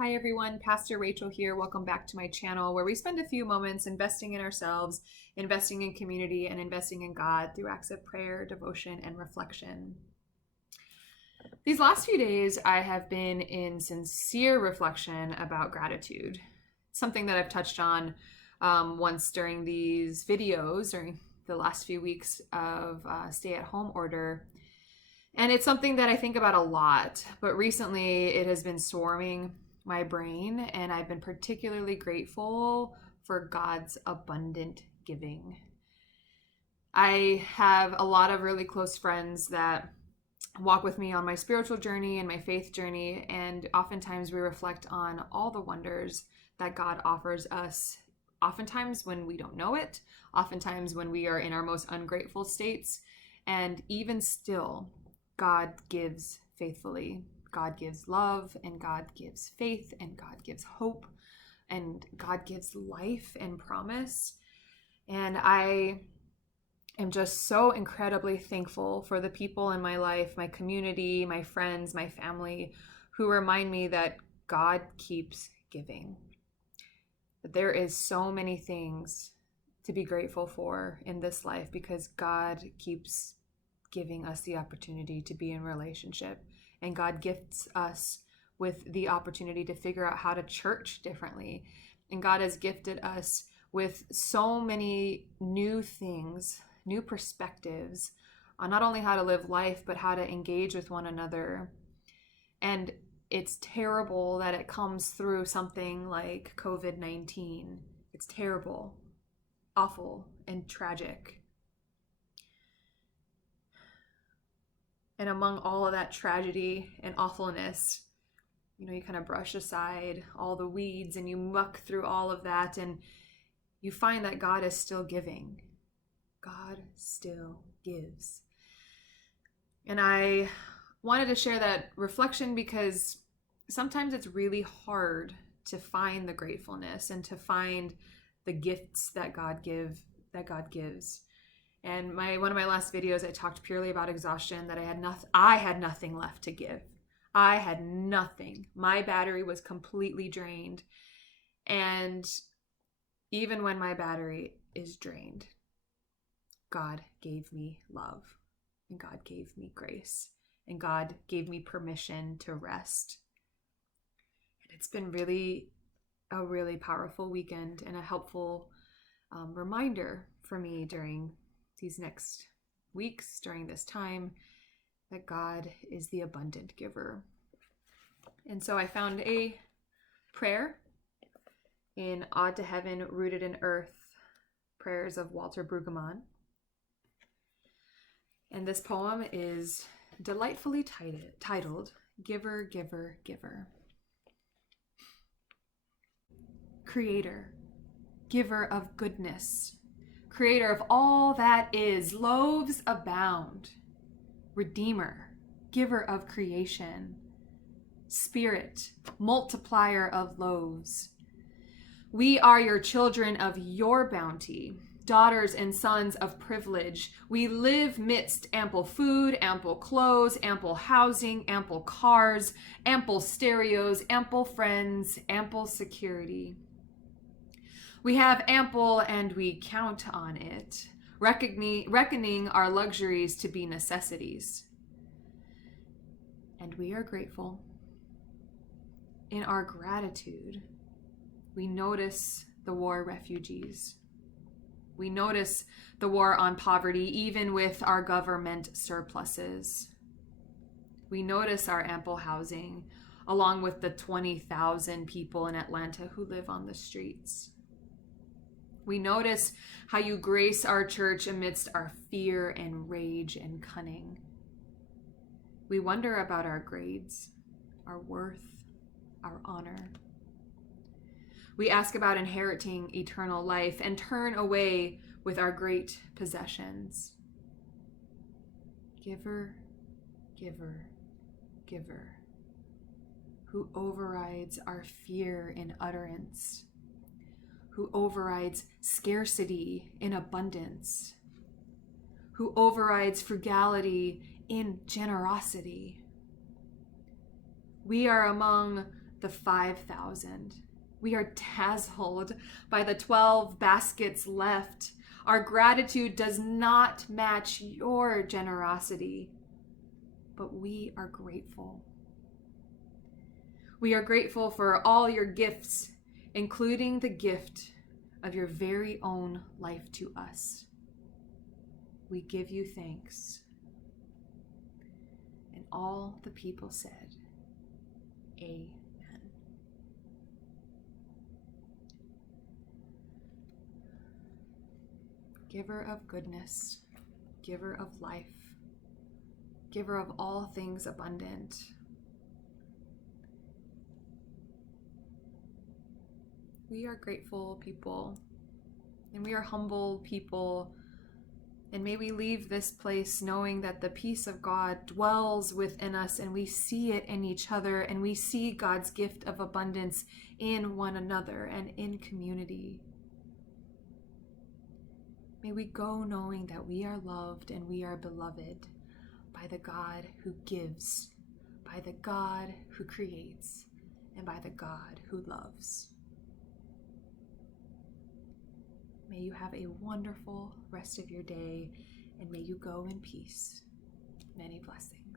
Hi everyone, Pastor Rachel here. Welcome back to my channel where we spend a few moments investing in ourselves, investing in community, and investing in God through acts of prayer, devotion, and reflection. These last few days, I have been in sincere reflection about gratitude. Something that I've touched on once during these videos during the last few weeks of stay-at-home order. And it's something that I think about a lot, but recently it has been swarming my brain, and I've been particularly grateful for God's abundant giving. I have a lot of really close friends that walk with me on my spiritual journey and my faith journey, and oftentimes we reflect on all the wonders that God offers us, oftentimes when we don't know it, oftentimes when we are in our most ungrateful states, and even still, God gives faithfully. God gives love, and God gives faith, and God gives hope, and God gives life and promise. And I am just so incredibly thankful for the people in my life, my community, my friends, my family, who remind me that God keeps giving. That there is so many things to be grateful for in this life because God keeps giving us the opportunity to be in relationship. And God gifts us with the opportunity to figure out how to church differently. And God has gifted us with so many new things, new perspectives on not only how to live life, but how to engage with one another. And it's terrible that it comes through something like COVID-19. It's terrible, awful, and tragic. And among all of that tragedy and awfulness, you kind of brush aside all the weeds and you muck through all of that, and you find that God is still giving. God still gives. And I wanted to share that reflection because sometimes it's really hard to find the gratefulness and to find the gifts that God gives. And one of my last videos, I talked purely about exhaustion, that I had nothing left to give. I had nothing. My battery was completely drained. And even when my battery is drained, God gave me love, and God gave me grace, and God gave me permission to rest. And it's been a really powerful weekend and a helpful reminder for me during these next weeks, during this time, that God is the abundant giver. And so I found a prayer in Ode to Heaven, Rooted in Earth, Prayers of Walter Brueggemann. And this poem is delightfully titled, Giver, Giver, Giver. Creator, giver of goodness, creator of all that is, loaves abound. Redeemer, giver of creation. Spirit, multiplier of loaves. We are your children of your bounty, daughters and sons of privilege. We live midst ample food, ample clothes, ample housing, ample cars, ample stereos, ample friends, ample security. We have ample and we count on it, reckoning our luxuries to be necessities. And we are grateful. In our gratitude, we notice the war refugees. We notice the war on poverty, even with our government surpluses. We notice our ample housing, along with the 20,000 people in Atlanta who live on the streets. We notice how you grace our church amidst our fear and rage and cunning. We wonder about our grades, our worth, our honor. We ask about inheriting eternal life and turn away with our great possessions. Giver, giver, giver, who overrides our fear in utterance, who overrides scarcity in abundance, who overrides frugality in generosity. We are among the 5,000. We are dazzled by the 12 baskets left. Our gratitude does not match your generosity, but we are grateful. We are grateful for all your gifts, including the gift of your very own life to us. We give you thanks. And all the people said, Amen. Giver of goodness, giver of life, giver of all things abundant. We are grateful people, and we are humble people, and may we leave this place knowing that the peace of God dwells within us, and we see it in each other, and we see God's gift of abundance in one another and in community. May we go knowing that we are loved and we are beloved by the God who gives, by the God who creates, and by the God who loves. May you have a wonderful rest of your day, and may you go in peace. Many blessings.